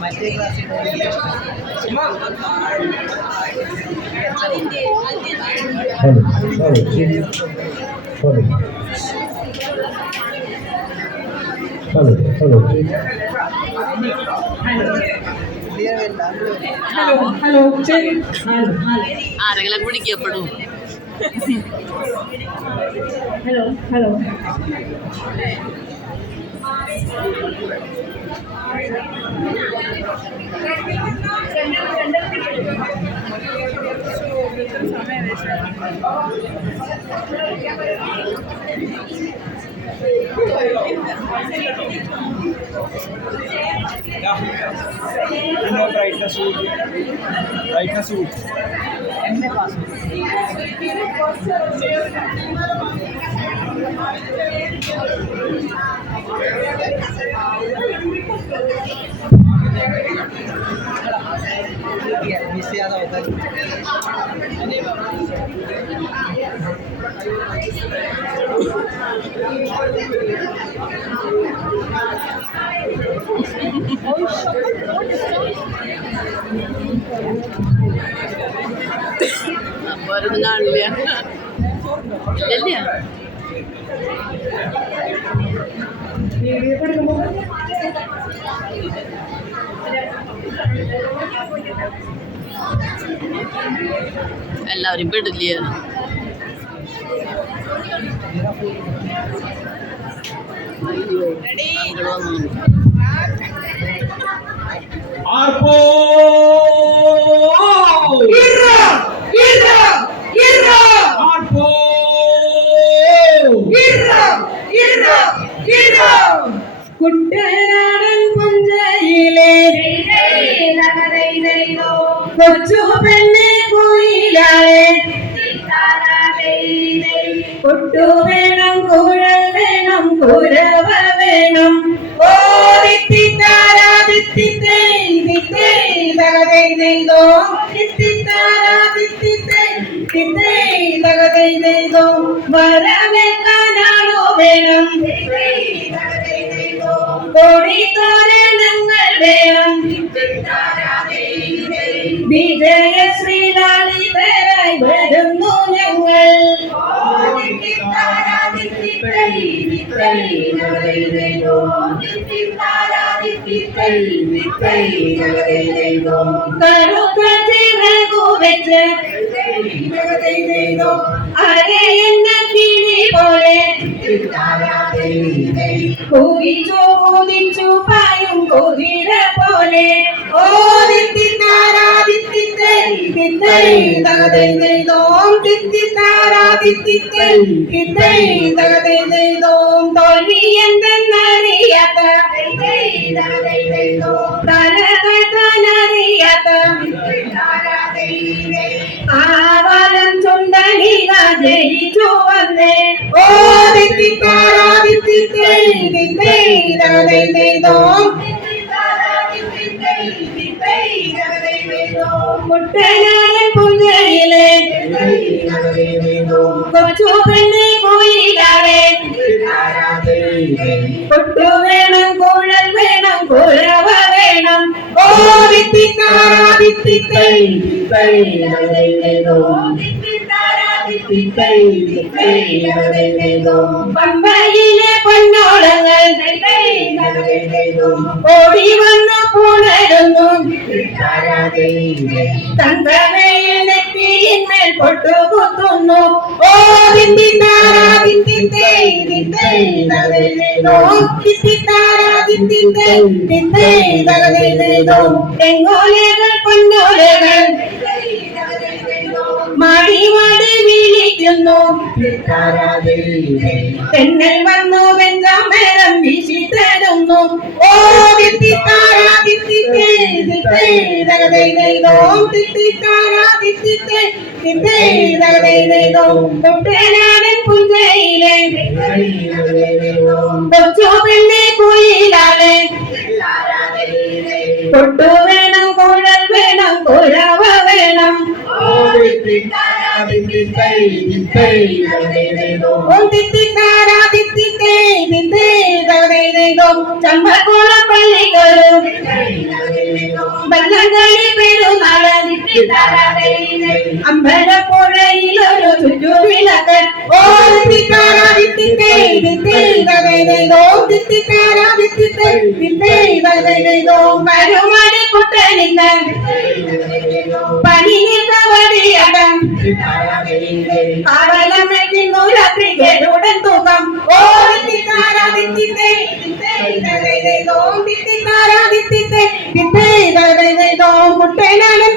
മറ്റേ ക്ലാസ്സിൽ ആരെങ്കിലും വിളിക്കപ്പെടും. ഹലോ ഹലോ brightness wood എന്റെ ക്ലാസ് मिस ज़्यादा होता है എല്ലാവരും പെടില്ല. കുട്ടനാടൻ പുഞ്ചയിലെ കൊച്ചു പെണ്ണെ കുയിലാളെ കൊട്ടു വേണം കുഴൽ വേണം കുരവ വേണം വരവേൽക്കാനാണോ വേണം കോടിത്തോരണങ്ങൾ വേണം വിജയശ്രീലാളിതരായി വരുന്നു ഞങ്ങൾ കറുത്ത ചിറകു വെച്ച് അരയെന്ന കിളി പോലെ കുതിച്ചു കുതിച്ചു പായും കുതിര പോലെ തോൽവിയെന്തെന്നറിയാത്ത തനറിയാത്ത ആവാലം ചുണ്ടനിക ജയിച്ചു വന്നേ കുട്ടനാടൻ പുഞ്ചയിലെ കൊച്ചു പെണ്ണെ കുയിലാളെ കൊട്ടു വേണം കുഴൽ വേണം കുരവ വേണം പമ്പയിലെ പൊന്നോളങ്ങൾ ഓടി വന്ന് പുണരുന്നു തങ്കമയിൽ നെറ്റിയിന്മേൽ പൊട്ടുകുത്തുന്നു തെങ്ങോലകൾ പൊന്നോലകൾ മടി മടി വിളിക്കുന്നു തെന്നൽ വന്നു വെഞ്ചാമരം വീശി തരുന്നു കുട്ടനാടൻ പുഞ്ചയിലെ കൊച്ചു പെണ്ണെ കുയിലാളെ കൊട്ടു വേണം കുഴൽ വേണം കുരവ വേണം ദിത്തിത്താരാദിത്തിത്തേ ദിത്തേ ദൈതോ ചമ്പക്കുളം പള്ളികളും വല്ലങ്കടി പെരുന്നാള് അമ്പലപ്പുഴയിലൊരു ചുറ്റുവിളക്ക് ഓ ദിത്തിത്താരാദിത്തിത്തേ ദിത്തേ ദൈതോ ദിത്തിത്താരാദിത്തിത്തേ ദിത്തേ ദൈതോ മരുമണി കുട്ടനിന്ന് പണിയിട്ടവടിയടം കാവലമ്മയ്ക്കുന്നു രാത്രി കേടുടൻ തൂക്കം ഓ ദിത്തിത്താരാദിത്തിത്തേ ദിത്തേ ദൈതോ ദിത്തിത്താരാദിത്തിത്തേ ദിത്തേ ദൈതോ കുട്ടനാടൻ